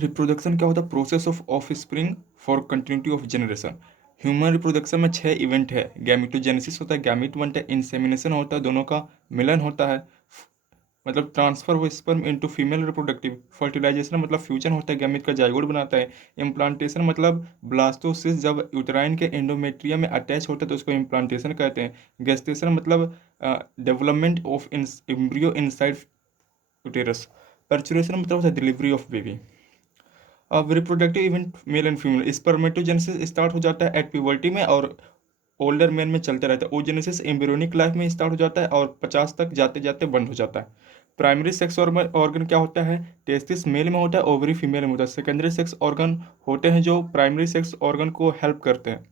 Reproduction क्या होता है? Process of offspring for continuity of generation. Human reproduction में 6 इवेंट है। गैमेटोजेनेसिस होता है, गैमीट बनता है, इंसेमिनेशन होता है, दोनों का मिलन होता है, मतलब transfer of sperm into female reproductive, fertilisation मतलब फ्यूजन होता है, गैमेट का जाइगोट बनाता है, इम्प्लांटेशन मतलब ब्लास्टोसिस जब यूटेराइन के एंडोमेट्रियम में अटैच होता है तो उसको इम्प्लांटेशन कहते हैं, गेस्टेशन मतलब development of embryo inside uterus, पर्चुरेशन मतलब होता है डिलीवरी ऑफ बेबी। अब reproductive event male and female, spermatogenesis start हो जाता है एट प्यूबर्टी में और ओल्डर मैन में चलता रहता है। ओजेनेसिस एम्ब्रियोनिक लाइफ में स्टार्ट हो जाता है और 50 तक जाते जाते बंद हो जाता है। प्राइमरी सेक्स ऑर्गन क्या होता है? टेस्टिस मेल में होता है, ओवरी फीमेल में होता है। सेकेंडरी सेक्स ऑर्गन होते हैं जो प्राइमरी सेक्स ऑर्गन को हेल्प करते हैं।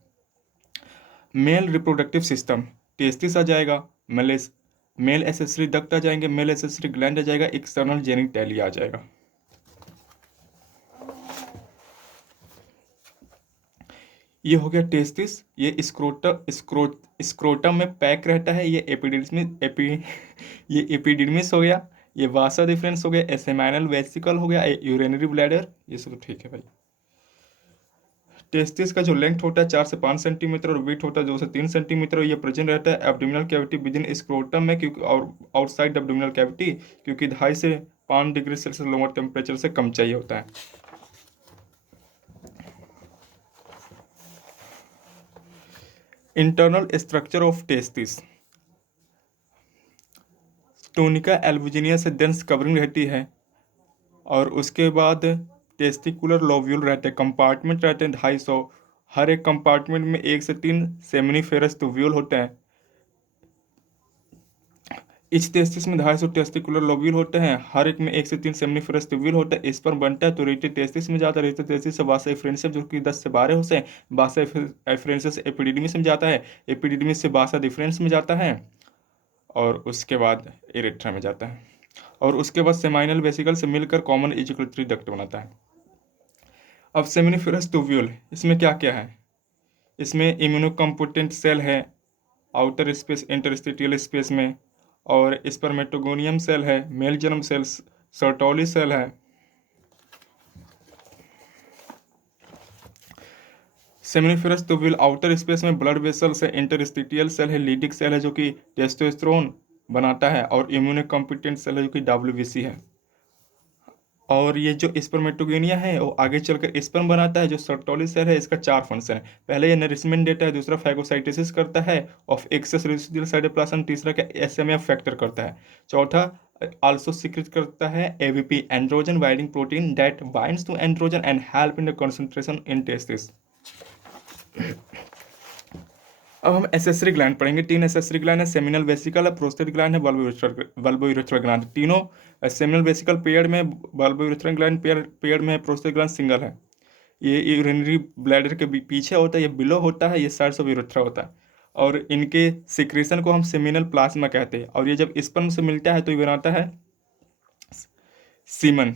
मेल रिप्रोडक्टिव सिस्टम, टेस्टिस आ जाएगा, मेलेस मेल एसेसरी डक्ट आ जाएंगे, मेल एसेसरी ग्लैंड आ जाएगा, एक्सटर्नल जेनिटैलिया आ जाएगा। ये हो गया टेस्टिस। ये स्क्रोटम में पैक रहता है। ये एपिडिड्स में ये एपिडिडमिस हो गया। ये वासा डिफरेंस हो गया। सेमाइनल वेसिकल हो गया। Urinary bladder. ये सब तो ठीक है भाई। टेस्टिस का जो लेंथ होता है 4 से 5 सेंटीमीटर और वेट होता है 2 से 3 सेंटीमीटर। ये प्रेजेंट रहता है abdominal cavity with in scrotum में, क्योंकि और आउटसाइड एब्डोमिनल कैविटी, क्योंकि 2.5 से 5 डिग्री सेल्सियस लोअर टेम्परेचर से कम चाहिए होता है। Internal structure of testis, tunica albuginea से डेंस कवरिंग रहती है और उसके बाद टेस्टिकुलर लोब्यूल रहते हैं, कंपार्टमेंट रहते हैं 250। हर एक कंपार्टमेंट में 1 से 3 सेमिनिफेरस ट्यूब्यूल होते हैं। इस टेस्टिस में 250 टेस्टिकुलर लोब्यूल होते हैं, हर एक में 1 से 3 सेमिनिफेरस ट्यूब्यूल होता है। इस पर बनता है तो रेटे टेस्टिस में जाता है, रेटे टेस्टिस से वासा एफरेंसियम जो कि 10 से 12 होते हैं, वासा एफरेंसियम से एपिडिडमिस में जाता है, एपिडिडमिस से वासा डिफरेंस में जाता है और उसके बाद इरेक्ट्रा में जाता है और उसके बाद सेमाइनल वेसिकल से मिलकर कॉमन इजिकुलेटरी डक्ट बनाता है। अब सेमिनिफेरस ट्यूब्यूल, इसमें क्या क्या है? इसमें इम्यूनोकम्पोटेंट सेल है आउटर स्पेस इंटरस्टिटियल स्पेस में, और स्पर्मेटोगोनियम सेल है, male germ cell, Sertoli cell है। सेमिनिफेरस ट्यूब्यूल आउटर स्पेस में ब्लड वेसल्स है, इंटरस्टिटियल सेल है, लीडिक सेल है जो कि टेस्टोस्टेरोन बनाता है, और इम्यूनोकम्पोटेंट सेल है जो कि डब्ल्यूबीसी है। और ये जो स्पर्मेटोगेनिया है वो आगे चलकर स्पर्म बनाता है। जो सर्टोली सेल है इसका 4 फंक्शन है। पहले ये नरिशमेंट देता है, दूसरा फैगोसाइटोसिस करता है ऑफ एक्सेस रेसिडुअल साइटोप्लाज्म, तीसरा क्या एसएमएफ फैक्टर करता है, चौथा आल्सो सीक्रेट करता है ABP androgen binding protein that binds to androgen and help in the concentration in testis. अब हम एसेसरी ग्लैंड पढ़ेंगे। 3 एसेसरी ग्लैंड है, सेमिनल वेसिकल है, प्रोस्टेट ग्लैंड है, बल्बोयूरेथ्रल ग्लैंड। तीनों सेमिनल वेसिकल पेयर में, बल्बोयूरेथ्रल ग्लैंड पेयर में है, प्रोस्टेट ग्लैंड सिंगल है। ये यूरिनरी ब्लैडर के पीछे होता है, ये बिलो होता है, ये साइड्स ऑफ यूरेथ्रा होता है। और इनके सिक्रेशन को हम सेमिनल प्लाज्मा कहते हैं। और ये जब स्पर्म से मिलता है तो ये बनाता है सीमन।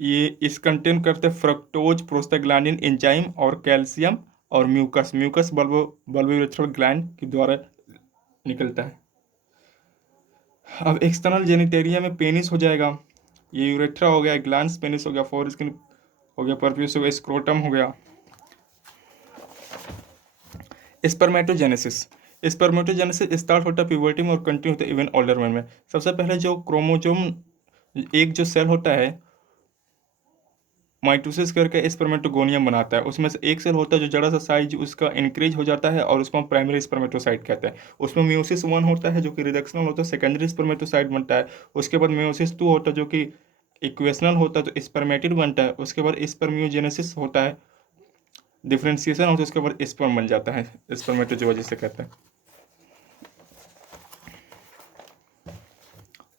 ये इस कंटेन करते हैं फ्रक्टोज, प्रोस्टाग्लैंडिन एंजाइम और कैल्शियम और म्यूकस। म्यूकस बल्बोयूरेथ्रल ग्लैंड के द्वारा निकलता है। अब एक्सटर्नल जेनिटेरिया में पेनिस हो जाएगा, ये यूरेथ्रा हो गया, ग्लैंड्स पेनिस हो गया, फोरस्किन हो गया, परफ्यूस हो गया, स्क्रोटम हो गया। स्पर्मेटोजेनेसिस, स्पर्मेटोजेनेसिस स्टार्ट होता है प्यूबर्टी में और कंटिन्यू होता है इवन ओल्डर मैन में। सबसे पहले जो क्रोमोजोम एक जो सेल होता है माइटोसिस करके स्पर्मेटोगोनियम बनाता है, उसमें से एक सेल होता है जो जरा सा साइज उसका इंक्रीज हो जाता है और उसको हम प्राइमरी स्पर्मेटोसाइट कहते हैं। उसमें मियोसिस 1 होता है जो कि रिडक्शनल होता है, सेकेंडरी स्पर्मेटोसाइट बनता है। उसके बाद मियोसिस 2 होता है जो कि इक्वेशनल होता है तो स्पर्मेटिड बनता है। उसके बाद स्पर्मियोजेनेसिस होता है, डिफ्रेंसिएशन होता है, उसके बाद स्पर्म बन जाता है, स्पर्मेटोजोआ जिसे कहते हैं।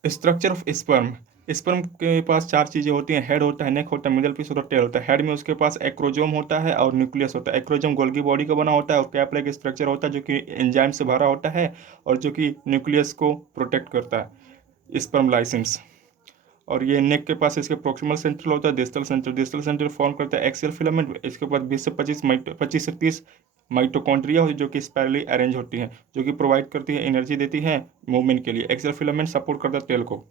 स्ट्रक्चर ऑफ स्पर्म, स्पर्म के पास 4 चीज़ें होती हैं, हेड होता है, नेक होता है, मिडल पीस होता है, टेल होता है। हेड में उसके पास एक्रोजोम होता है और न्यूक्लियस होता है। एक्रोजोम गोल्गी बॉडी का बना होता है और कैप लाइक स्ट्रक्चर होता है जो कि एंजाइम से भरा होता है और जो कि न्यूक्लियस को प्रोटेक्ट करता है, स्पर्म लाइसेंस। और ये नेक के पास इसके प्रोक्सिमल सेंट्रल होता है, डिस्टल सेंट्रल फॉर्म करता है एक्सियल फिलामेंट। इसके बाद 25 से 30 माइटोकॉन्ड्रिया जो कि स्पाइरली अरेंज होती हैं, जो कि प्रोवाइड करती है, एनर्जी देती है मूवमेंट के लिए। एक्सियल फिलामेंट सपोर्ट करता है टेल को।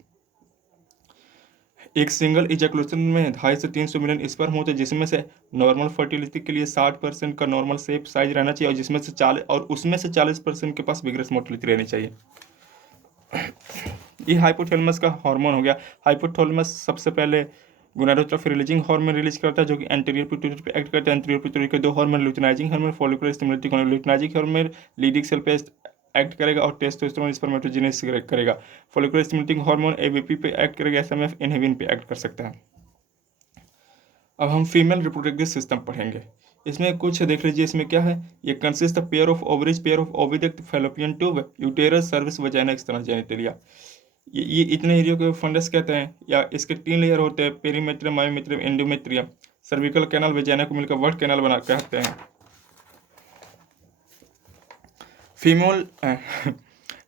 एक सिंगल इजैकुलेशन में 250 से 300 मिलियन स्पर्म होते हैं, जिसमें से नॉर्मल फर्टिलिटी के लिए 60% का नॉर्मल शेप साइज रहना चाहिए, और जिसमें से 40% के पास विग्रस मोटिलिटी रहनी चाहिए। ये हाइपोथैलेमस का हार्मोन हो गया। हाइपोथैलेमस सबसे पहले गोनाडोट्रोपिन रिलीजिंग हार्मोन रिलीज करता है, जो कि एंटीरियर पिट्यूटरी पे एक्ट करता है। एंटीरियर पिट्यूटरी के दो hormone, luteinizing hormone, follicular stimulating hormone. Luteinizing hormone Leydig cell पे एक्ट करेगा और टेस्टोस्टेरोन स्पर्मेटोजेनेसिस करेगा। फॉलिकुलर स्टिमुलेटिंग हार्मोन एवीपी पे एक्ट करेगा, एसएमएफ इनहिबिन पे एक्ट कर सकता है। अब हम फीमेल रिप्रोडक्टिव सिस्टम पढ़ेंगे। इसमें कुछ देख लीजिए, इसमें क्या है। ये consist of pair of ovaries, pair of oviduct, fallopian tube, uterus, service, vagina, external genitalia. ये इतने एरिया को फंडस कहते हैं, या इसके 3 लेयर होते हैं, perimetrium, myometrium, endometrium. Cervical canal vagina को मिलकर वर्ट कैनाल बना कहते हैं। Female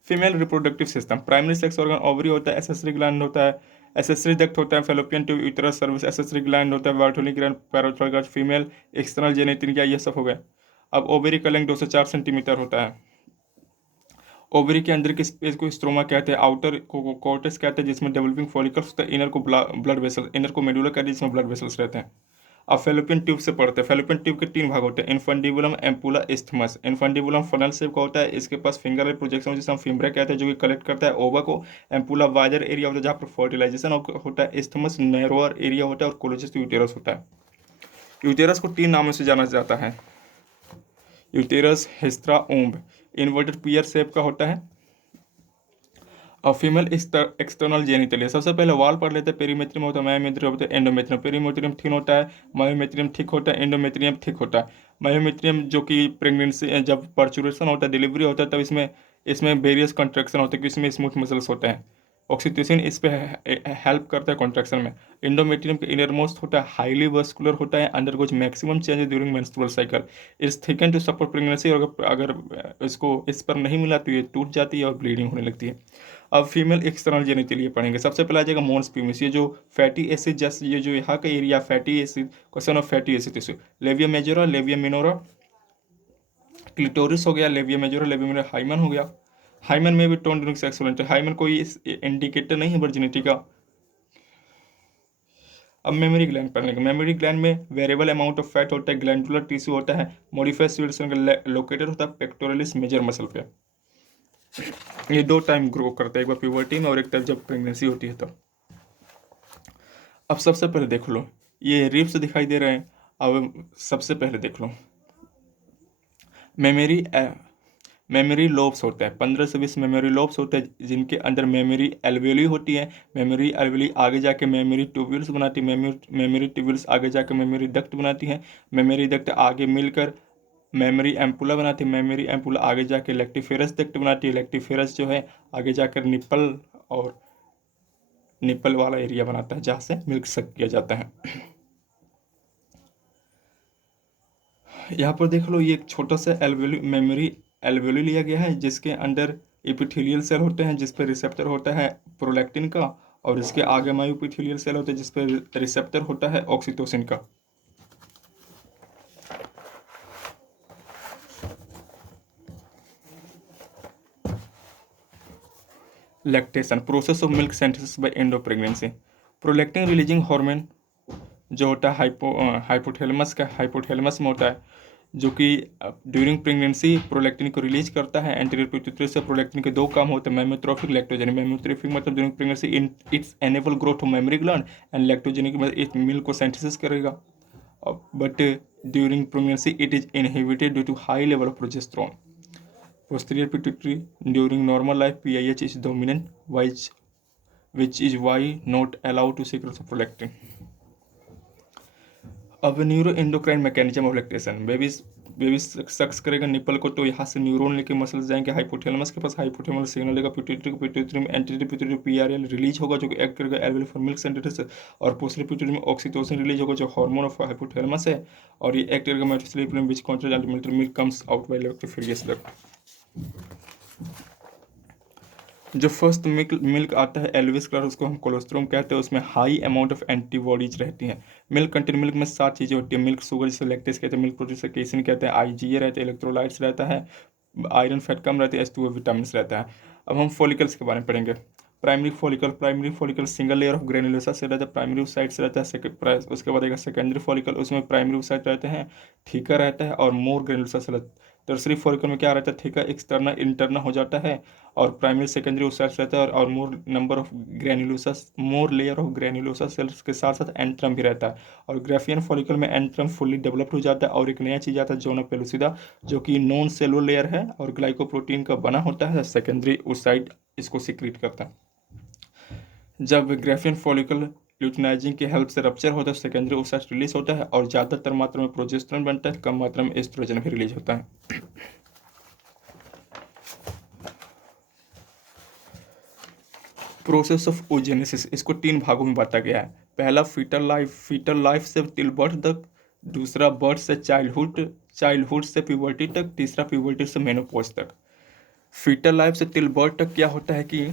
female reproductive system, primary sex organ ovary होता है, एसेसरी ग्लैंड होता है, एसेसरी डक्ट होता है, Fallopian tube, uterus, cervix, accessory gland होता है, Bartholin gland, paraurethral gland, female, external genitalia, ये सब हो गए। अब ओवरी का लेंथ 2 से 4 सेंटीमीटर होता है। ओवरी के अंदर के स्पेस को स्ट्रोमा कहते हैं, आउटर को कॉर्टेक्स कहते हैं, जिसमें डेवलपिंग फॉलिकल्स होता है, इनर को ब्लड वेसल, इनर को मेडुला कहते हैं, जिसमें ब्लड वेसल्स रहते हैं। अब फैलोपियन ट्यूब से पढ़ते हैं। फैलोपियन ट्यूब के 3 भाग होते हैं, infundibulum, ampulla, isthmus. Infundibulum funnel shape का होता है, इसके पास फिंगर प्रोजेक्शन जिसे हम फिम्ब्रा कहते हैं, जो कि कलेक्ट करता है ओवा को। एम्पुला वाइडर एरिया होता है, जहाँ पर फर्टिलाइजेशन होता है। इस्थमस नैरोअर एरिया होता है, और कोलोजिस यूटेरस होता है। यूटेरस को 3 नामों से जाना जाता है। यूटेरस, हिस्ट्रा, ओम्ब। इन्वर्टेड पियर शेप का होता है। और फीमेल एक्सटर्नल जेनिटलिया, सबसे पहले वॉल पढ़ लेते हैं। पेरीमेट्रियम होता है, मायोमेट्रियम होता है, एंडोमेट्रियम। पेरीमेट्रियम थिन होता है, मायोमेट्रियम थिक होता है, एंडोमेट्रियम थिक होता है। मायोमेट्रियम जो कि प्रेगनेंसी जब पर्चुरेशन होता है, डिलीवरी होता है, तब इसमें इसमें वेरियस कॉन्ट्रैक्शन होते हैं, कि इसमें स्मूथ मसल्स होते हैं। ऑक्सीटोसिन इस पे हेल्प करता है कॉन्ट्रैक्शन में। एंडोमेट्रियम के इनर मोस्ट होता है, हाईली वस्कुलर होता है, undergoes maximum change during menstrual cycle. It's thicken to support pregnancy, और अगर इसको इस पर नहीं मिला तो ये टूट जाती है और ब्लीडिंग होने लगती है। अब फीमेल एक्सटर्नल जेनिटलिया पढ़ेंगे। सबसे पहले आ जाएगा मोन्स प्यूमिस, ये जो फैटी एसिड, जस्ट ये जो यहाँ का area fatty acid, question of fatty acid tissue. Labia majora, labia minora, clitoris हो गया, labia majora, labia minora, hymen हो गया। हाइमन में भी टोन ड्यूरिंग सेक्सुअल, हाइमन कोई इंडिकेटर नहीं है वर्जिनिटी का। अब मेमोरी ग्लैंड पढ़ने का। मेमोरी ग्लैंड में वेरिएबल अमाउंट ऑफ फैट होता है, ग्लैंडुलर टिश्यू होता है, मॉडिफाइड स्वीट लोकेटेड होता है पेक्टोरलिस मेजर मसल पे। ये 2 टाइम ग्रो करता है, एक बार प्यूबर्टी में और एक टाइम जब प्रेगनेंसी होती है तब। अब सबसे पहले देख लो, ये रिब्स दिखाई दे रहे हैं। अब सबसे पहले देख लो, मेमोरी मेमोरी लोब्स होता है, 15 से 20 मेमोरी लोब्स होते हैं, जिनके अंदर मेमोरी एल्वेली होती है। मेमोरी एल्वेली आगे जाके मेमोरी ट्यूब्यूल्स बनाती है, मेमोरी ट्यूब्यूल्स आगे जाके मेमोरी डक्ट बनाती है। मेमोरी डक्ट आगे मिलकर मेमोरी एम्पुला बनाती है। मेमोरी एम्पुला आगे जाके लेक्टिफेरस डक्ट बनाती है। लेक्टिफेरस जो है आगे जाकर निप्पल और निप्पल वाला एरिया बनाता है, जहाँ से मिल्क सक किया जाता है। यहाँ पर देख लो, ये एक छोटा सा एल्वेली मेमोरी एल्वेली लिया गया है, जिसके अंदर एपिथेलियल सेल होते हैं, जिस पर रिसेप्टर होता है प्रोलैक्टिन का, और इसके आगे मायोपिथेलियल सेल होते हैं, जिस पर रिसेप्टर होता है ऑक्सीटोसिन का। Lactation, process of milk synthesis by end of pregnancy. Prolactin releasing hormone जो होता है हाइपोथैलेमस में होता है, जो कि ड्यूरिंग प्रेगनेंसी प्रोलैक्टिन को रिलीज करता है। एंटीरियर पिट्यूटरी से प्रोलैक्टिन के 2 काम होते हैं, मेमोट्रोफिक, लैक्टोजेनिक। मेमोट्रोफिक मतलब during pregnancy it's enable growth of mammary gland, and lactogenic मतलब इस मिल्क को सिंथेसिस करेगा। But during pregnancy it is inhibited due to high level of progesterone. Posterior pituitary during normal life PIH is dominant, which is why not allowed to secrete prolactin. अब neuro endocrine mechanism of lactation. Baby sucks करेगा nipple को, तो यहाँ से neuron लेके muscles जाएंगे hypothalamus के पास। Hypothalamus signal लेगा पिट्यूटरी को, पिट्यूटरी में एंटीरियर पिट्यूटरी PRL रिलीज होगा, जो कि एक्ट करेगा एल्वेली फॉर मिल्क सिंथेसिस। और पोस्टीरियर पिट्यूटरी में ऑक्सीटोसिन रिलीज होगा, जो हार्मोन ऑफ हाइपोथैलेमस है, और ये एक्ट करेगा मेटोस्लिप which control ultimately milk comes out by lactiferous duct. जो फर्स्ट मिल्क आता है एल्विस कलर, उसको हम कोलेस्ट्रॉम कहते हैं, उसमें हाई अमाउंट ऑफ एंटीबॉडीज रहती हैं। मिल्क कंटेन मिल्क में 7 चीज़ें होती हैं। मिल्क शुगर जिसे लैक्टेस कहते हैं, मिल्क प्रोटीन से केसिन कहते हैं, IgA रहते हैं, इलेक्ट्रोलाइट्स रहता है, आयरन फैट कम रहती है, H2O विटामिन रहता है। अब हम फॉलिकल्स के बारे में पढ़ेंगे। Primary follicle single layer of granulosa से रहता है, प्राइमरी ओसाइट से रहता है, उसके बाद एक सेकेंडरी फॉलिकल, उसमें प्राइमरी ओसाइट रहते हैं, थीका रहता है और मोर ग्रेनुलोसा से रहता है। टर्सरी फॉलिकल में क्या रहता है, थीका एक्सटर्नल इंटरनल हो जाता है और प्राइमरी सेकेंडरी ओसाइट रहता है और मोर number of granulosa, more layer of granulosa cells के साथ साथ एंट्रम भी रहता है। और ग्राफियन फॉलिकल में एंट्रम फुल्ली डेवलप्ड हो जाता है और एक नया चीज़ आता है जोना पेलुसिदा, जो कि नॉन सेलुलर लेयर है और ग्लाइकोप्रोटीन का बना होता है, सेकेंडरी ओसाइट इसको सिक्रीट करता है। जब ग्राफियन फॉलिकल ल्यूटिनाइजिंग की हेल्प से रप्चर होता है, सेकेंडरी ओसाइट रिलीज होता है और ज़्यादातर मात्रा में प्रोजेस्टेरोन बनता है, कम मात्रा में एस्ट्रोजन भी रिलीज होता है। प्रोसेस ऑफ ओजेनेसिस, इसको 3 भागों में बांटा गया है। पहला फीटल लाइफ से टिल बर्थ तक, दूसरा बर्थ से चाइल्डहुड से प्यूबर्टी तक, तीसरा प्यूबर्टी से मेनोपॉज तक। फीटल लाइफ से टिल बर्थ तक क्या होता है कि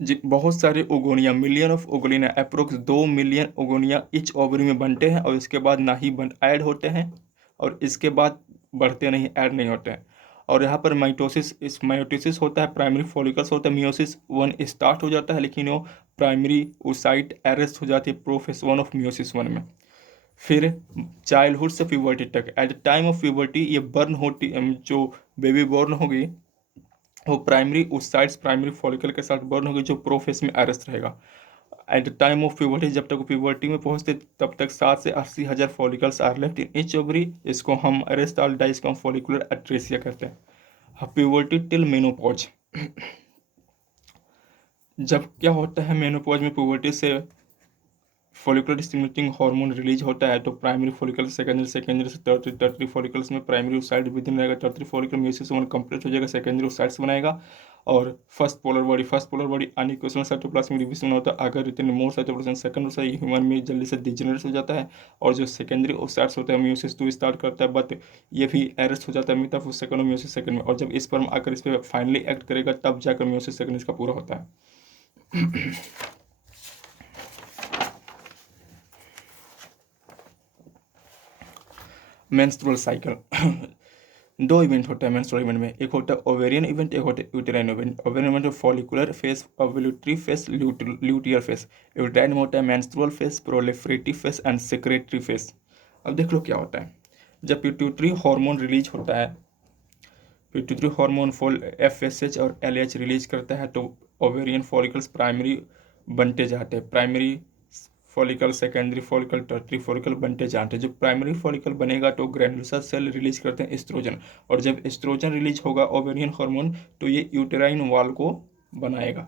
बहुत सारे oogonia, million of oogonia, approx 2 million oogonia etch ovary में बनते हैं और इसके बाद ना ही ऐड होते हैं और इसके बाद बढ़ते नहीं, ऐड नहीं होते हैं। और यहाँ पर माइटोसिस होता है, प्राइमरी फॉलिकल्स होता है, मियोसिस 1 स्टार्ट हो जाता है लेकिन वो प्राइमरी ओसाइट अरेस्ट हो जाती है प्रोफेस 1 ऑफ मियोसिस 1 में। फिर चाइल्डहुड से प्यूबर्टी तक, at the time of puberty ये बर्न होती, जो बेबी बॉर्न होगी वो प्राइमरी ओसाइट्स प्राइमरी फॉलिकल के साथ बर्न होगी जो प्रोफेस में अरेस्ट रहेगा। At the time of puberty, जब तक प्यूबर्टी में पहुंचते तब तक 7 से 80 हज़ार follicles are left in each ovary, इसको हम अरेस्ट ऑल डाई, इसको हम फॉलिकुलर एट्रेसिया कहते हैं। प्यूबर्टी टिल मेनोपॉज, जब क्या होता है मेनोपॉज में प्यूबर्टी से फॉलिकुलर स्टिमुलेटिंग हार्मोन रिलीज होता है, तो प्राइमरी फॉलिकल सेकेंडरी से टर्टरी फॉलिकल्स में प्राइमरी ओसाइट विद इन रहेगा, टर्टरी फॉलिकल म्यूसिस 1 कंप्लीट हो जाएगा, सेकेंडरी ओसाइट्स बनाएगा और फर्स्ट पोलर बॉडी आने क्वेश्चन साइटोप्लाज्मिक डिवीजन होता है। अगर इतने मोर साइटोप्लाज्म सेकंड ओसाइट ह्यूमन में जल्दी से डिजेनरेट हो जाता है और जो सेकेंडरी ओसाइट्स होता है म्यूसिस 2 स्टार्ट करता है, बट ये भी अरेस्ट हो जाता है मिता सेकंड म्यूसिस सेकंड में, और जब इस पर आकर इस पर फाइनली एक्ट करेगा तब जाकर म्यूसिस सेकंड इसका पूरा होता है। मेंस्ट्रुअल साइकिल, 2 इवेंट होता है मेंस्ट्रुअल इवेंट में, एक होता है ओवेरियन इवेंट, एक होता है यूटेराइन इवेंट। ओवेरियन इवेंट में follicular phase, ovulatory phase, luteal phase. Uterine में होता है menstrual phase, proliferative phase and secretory phase. अब देख लो क्या होता है, जब पिट्यूटरी हार्मोन रिलीज होता है, पिट्यूटरी हार्मोन FSH और LH रिलीज करता है तो ओवेरियन फॉलिकल्स प्राइमरी बनते जाते हैं, primary follicle secondary follicle tertiary follicle बनते जाते हैं। जब प्राइमरी फॉलिकल बनेगा तो ग्रैनुलोसा सेल रिलीज करते हैं एस्ट्रोजन, और जब एस्ट्रोजन रिलीज होगा ओवेरियन हार्मोन तो ये यूटेराइन वॉल को बनाएगा।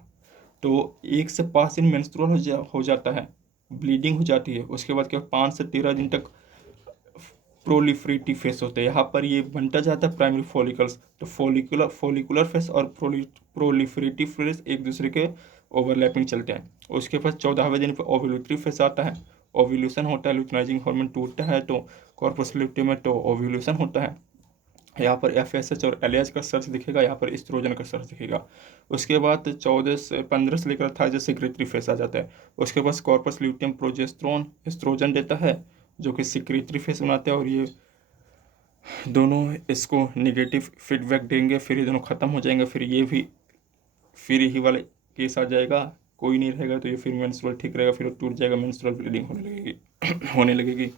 तो 1 से 5 दिन मेंस्ट्रुअल हो जाता है, ब्लीडिंग हो जाती है, उसके बाद क्या 5 से 13 दिन तक प्रोलिफरेटिव फेस होता है, यहाँ पर ये बनता जाता है प्राइमरी फॉलिकल्स। तो फॉलिकुलर फेस और प्रोलिफरेटिव फेस एक दूसरे के ओवरलैपिंग चलते हैं। उसके बाद 14वें दिन पर ओव्यूलेटरी फेस आता है, ओव्यूलेशन होता है, ल्यूटिनाइजिंग हार्मोन टूटता है तो कॉर्पस ल्यूटियम में तो ओव्यूलेशन होता है। यहाँ पर FSH और LH का सर्च दिखेगा, यहाँ पर एस्ट्रोजन का सर्च दिखेगा। उसके बाद 15 से लेकर 28 सेक्रेटरी फेस आ जाता है। उसके बाद कॉर्पस ल्यूटियम प्रोजेस्टेरोन एस्ट्रोजन देता है जो कि सेक्रेटरी फेस बनाते हैं, और ये दोनों इसको निगेटिव फीडबैक देंगे, फिर ये दोनों ख़त्म हो जाएंगे, फिर ये भी फिर यही वाला केस आ जाएगा, कोई नहीं रहेगा तो ये फिर मेंस्ट्रुअल ठीक रहेगा, फिर टूट जाएगा, मेंस्ट्रुअल ब्लीडिंग होने लगेगी।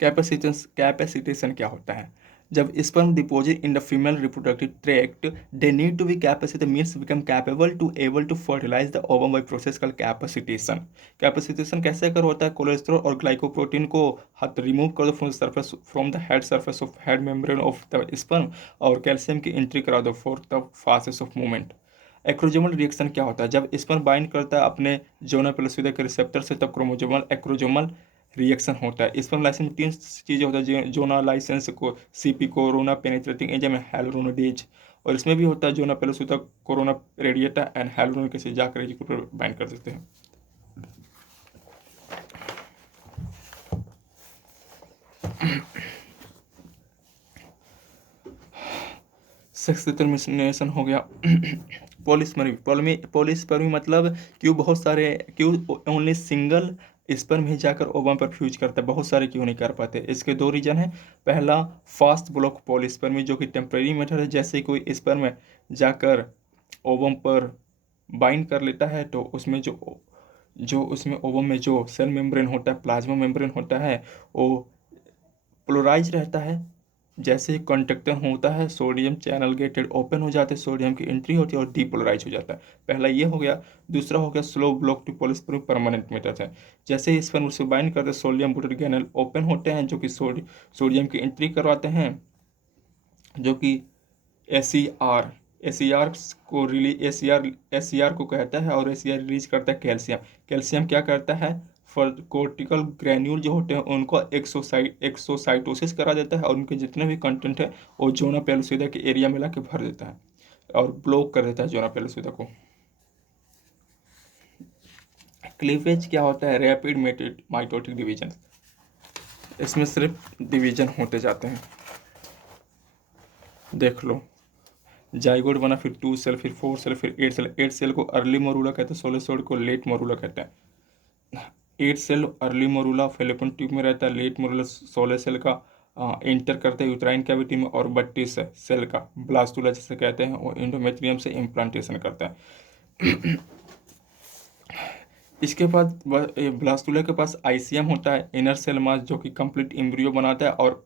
कैपेसिटेशन क्या होता है, जब sperm deposit in the female reproductive tract they need to be capacitated means become capable to able to fertilize the ovum by process called capacitation. Capacitation कैसे कर होता है, कोलेस्ट्रॉल और ग्लाइकोप्रोटीन को हाथ रिमूव कर दो from the head surface of head membrane of the sperm, और कैल्शियम की एंट्री करा दो for the phases of movement. Acrosomal reaction क्या होता है, जब स्पर्म बाइंड करता है अपने जोना पेलोसिदा के रिसेप्टर से तब क्रोमोजोमल एक्रोजोमल रिएक्शन होता है। स्पर्म लाइसिन में 3 चीज़ें होता है, जोना लाइसेंस को CP कोरोना पेनेट्रेटिंग एंजाइम हैलोरोनिडेज, और इसमें भी होता है जोना पेलोसिदा कोरोना रेडिएटा एंड हैलोरोनिक एसिड जाकर बाइंड कर देते हैं। सेक्स डिटर्मिनेशन हो गया। पॉलीस्पर्मी मतलब क्यों बहुत सारे, क्यों ओनली सिंगल स्पर्म ही जाकर ओवम पर फ्यूज करता है, बहुत सारे क्यों नहीं कर पाते। इसके दो रीजन है। पहला, फास्ट ब्लॉक पॉलीस्पर्मी जो कि टेम्परेरी मेथड है, जैसे कोई स्पर्म जाकर ओवम पर बाइंड कर लेता है तो उसमें जो जो उसमें ओवम में जो सेल मेम्ब्रेन होता है, प्लाज्मा मेम्ब्रेन होता है, वो पोलराइज रहता है। जैसे ही कॉन्टैक्टन होता है, सोडियम चैनल गेटेड ओपन हो जाते हैं, सोडियम की एंट्री होती है और डीपोलराइज हो जाता है। पहला ये हो गया। दूसरा हो गया slow block to polyspermy permanent method है। जैसे ही स्पर्म से बाइंड करते, सोडियम बुटेड चैनल ओपन होते हैं जो कि सोडियम की एंट्री करवाते हैं, जो कि एस ई आर को रिलीज एस ई आर को कहता है, और एस ई आर रिलीज करता है कैल्शियम। कैल्शियम क्या करता है, कोर्टिकल ग्रैन्यूल जो होते हैं उनको एक्सोसाइटोसिस करा देता है, और उनके जितने भी कंटेंट है वो जोना पेलुसिदा के एरिया में ला के भर देता है और ब्लॉक कर देता है जोना पेलुसिदा को। क्लीवेज क्या होता है, रैपिड माइटोटिक डिवीजन। इसमें सिर्फ डिवीजन होते जाते हैं। देख लो, जाइगोट बना, फिर 2 सेल, फिर 4 सेल, फिर 8 सेल। 8 सेल को अर्ली मोरूला कहते हैं, 16 सेल को लेट मोरूला कहते हैं। 8 cell early morula fallopian tube में रहता है, लेट मोरूला 16 सेल का इंटर करते हैं यूट्राइन कैविटी में, और 32 सेल का ब्लास्टुला जिसे कहते हैं वो एंडोमेट्रियम से इम्प्लांटेशन करता है। इसके बाद ब्लास्टुला के पास आईसीएम होता है, इनर सेल मास, जो कि कंप्लीट एम्ब्रियो बनाता है, और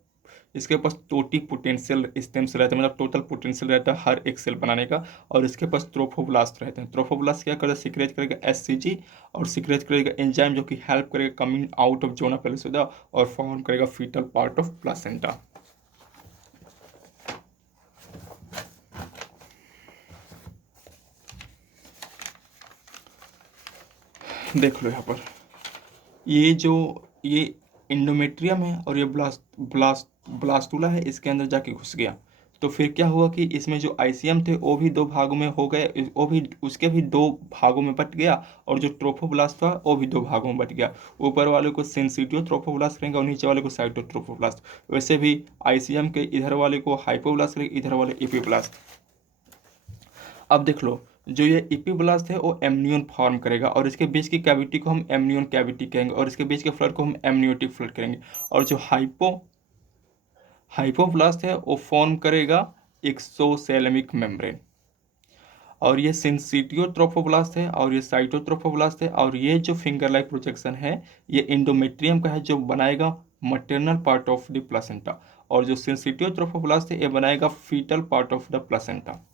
इसके पास टोटी पोटेंशियल स्टेम सेल रहता है, मतलब टोटल पोटेंशियल रहता है हर एक सेल बनाने का। और इसके पास ट्रोफोब्लास्ट रहते हैं। ट्रोफोब्लास्ट क्या करेगा, सिक्रेट करेगा एससीजी, और सिक्रेट करेगा एंजाइम जो कि हेल्प करेगा कमिंग आउट ऑफ जोना पेलुसिदा, और फॉर्म करेगा फीटल पार्ट ऑफ प्लासेंटा। देख लो यहाँ पर, ये इंडोमेट्रियम है और ये ब्लास्टुला है, इसके अंदर जाके घुस गया। तो फिर क्या हुआ कि इसमें जो आईसीएम थे वो भी 2 भागों में हो गए, वो भी उसके भी 2 भागों में बट गया, और जो ट्रोफोब्लास्ट था वो भी 2 भागों में बट गया। ऊपर वाले को सेंसिटिव ट्रोफोब्लास्ट करेंगे और नीचे वाले को साइटोट्रोफोब्लास्ट। वैसे भी आईसीएम के इधर वाले को हाइपोब्लास्ट करेंगे, इधर वाले एपिब्लास्ट। अब देख लो, जो ये इपिब्लास्ट है वो एमनियन फॉर्म करेगा, और इसके बीच की कैविटी को हम एमनियन कैविटी कहेंगे, और इसके बीच के फ्लड को हम एमनियोटिक फ्लड करेंगे। और जो हाइपोब्लास्ट है वो फॉर्म करेगा एक्सोसेलेमिक मेम्ब्रेन। और ये सिंसिटियोट्रोफोब्लास्ट है, और ये साइटोट्रोफोब्लास्ट है, और ये जो फिंगर लाइक प्रोजेक्शन है ये इंडोमेट्रियम का है, जो बनाएगा maternal part of the placenta. और जो सिंसिटियोट्रोफोब्लास्ट है ये बनाएगा fetal part of the placenta.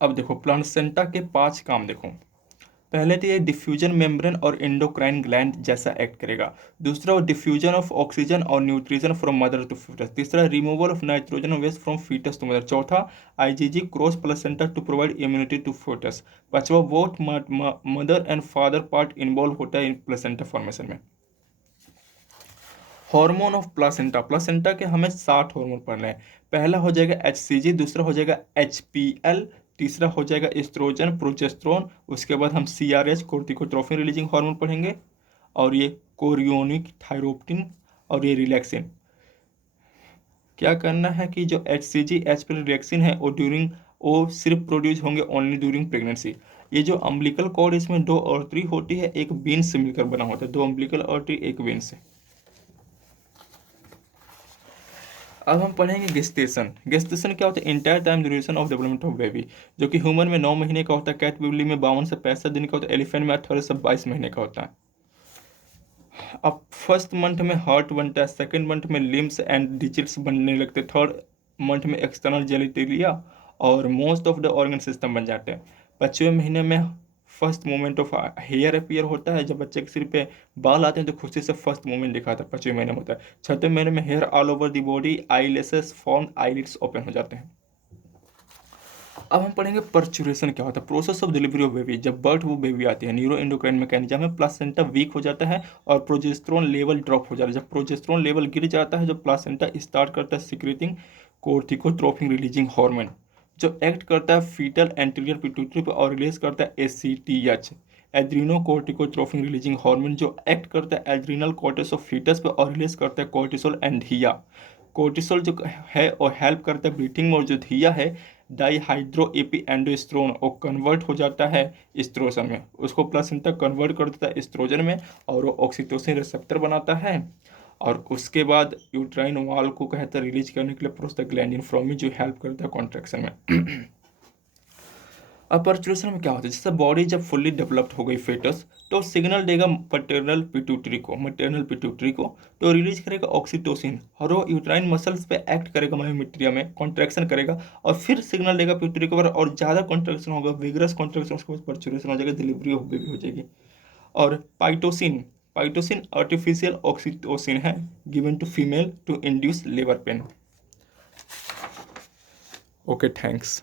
अब देखो, प्लासेंटा के 5 काम देखो। पहले तो ये डिफ्यूजन मेम्ब्रेन और एंडोक्राइन ग्लैंड जैसा एक्ट करेगा। दूसरा, वो डिफ्यूजन ऑफ ऑक्सीजन और nutrition from mother to foetus. तीसरा, removal of nitrogen waste from foetus to mother. चौथा, IgG cross placenta to provide immunity to foetus. पांचवा, both mother and father part involve होता है in placenta formation में। Hormone of placenta. Placenta के हमें 60 hormone पढ़ने हैं। पहला हो जाएगा एचसीजी, दूसरा हो जाएगा एचपीएल, तीसरा हो जाएगा एस्ट्रोजन प्रोजेस्टेरोन, उसके बाद हम सीआरएच कोर्टिकोट्रोफिन रिलीजिंग हार्मोन पढ़ेंगे, और ये कोरियोनिक थायरोप्टिन, और ये रिलैक्सिन। क्या करना है कि जो एचसीजी एचपीएल रिलैक्सिन है वो सिर्फ प्रोड्यूस होंगे ओनली ड्यूरिंग प्रेगनेंसी। ये जो अम्बिलिकल कॉर्ड, इसमें 2 आर्टरी होती है, एक वेन से मिलकर बना होता है, 2 अम्बिलिकल आर्टरी एक वेन से। अब हम पढ़ेंगे गेस्टेशन। गेस्टेशन क्या होता है, entire time duration of development of baby, जो कि ह्यूमन में 9 महीने का होता है, कैट बेबी में 52 से 65 दिन का होता है, एलिफेंट में 18 से 22 महीने का होता है। अब फर्स्ट मंथ में हार्ट बनता है, सेकेंड मंथ में लिम्स एंड डिजिट्स बनने लगते, थर्ड मंथ में एक्सटर्नल जेनिटेलिया और most of the organ system बन जाते हैं। 5वें महीने में first moment of hair appear होता है, जब बच्चे के सिर पे बाल आते हैं तो खुशी से फर्स्ट मोमेंट दिखाता है, 5वें महीने में होता है। 6वें महीने में hair all over the body, eyelashes form, eyelids open हो जाते हैं। अब हम पढ़ेंगे पर्चुरेशन क्या होता है, process of delivery of baby. जब बर्थ वो बेबी आती है, न्यूरो एंडोक्राइन मैकेनिज्म में प्लासेंटा वीक हो जाता है और प्रोजेस्टेरोन लेवल ड्रॉप हो जाता है। जब प्रोजेस्टेरोन लेवल गिर जाता है, जब प्लासेंटा स्टार्ट करता है सिक्रेटिंग कोर्टिकोट्रोपिन रिलीजिंग हार्मोन, जो एक्ट करता है फीटल एंटीरियर पिट्यूटरी पर और रिलीज करता है एसीटीएच, एड्रीनोकोर्टिकोट्रोफिन रिलीजिंग हार्मोन जो एक्ट करता है एड्रीनल कॉर्टेक्स ऑफ फीटस पे और रिलीज करता है कोर्टिसोल एंड हिया। कोर्टिसोल जो है और हेल्प करता है ब्रीथिंग में, और जो हिया है डाईहाइड्रो एपी एंडोस्टेरोन और कन्वर्ट हो जाता है एस्ट्रोजन में, उसको प्लेसेंटा कन्वर्ट कर देता है एस्ट्रोजन में और वो ऑक्सीटोसिन रिसेप्टर बनाता है। और उसके बाद यूट्राइन वाल को कहता है रिलीज करने के लिए प्रोस्टाग्लैंडिन फ्रॉम जो हेल्प करता है कॉन्ट्रैक्शन में। अब पर्चुलेशन में क्या होता है, जैसे बॉडी जब फुल्ली डेवलप्ड हो गई फेटस तो सिग्नल देगा मटर्नल पिट्यूटरी को तो रिलीज करेगा ऑक्सीटोसिन और वो यूट्राइन मसल्स पे एक्ट करेगा मायोमेट्रिया में कॉन्ट्रैक्शन करेगा और फिर सिग्नल देगा पिट्यूटरी को और ज़्यादा कॉन्ट्रैक्शन होगा, विगरस कॉन्ट्रैक्शन, उसके बाद पर्चुलेशन हो जाएगा, डिलीवरी हो बेबी हो जाएगी। और पाइटोसिन, पाइटोसिन आर्टिफिशियल ऑक्सीटोसिन है given to female to induce labour pain. Okay thanks.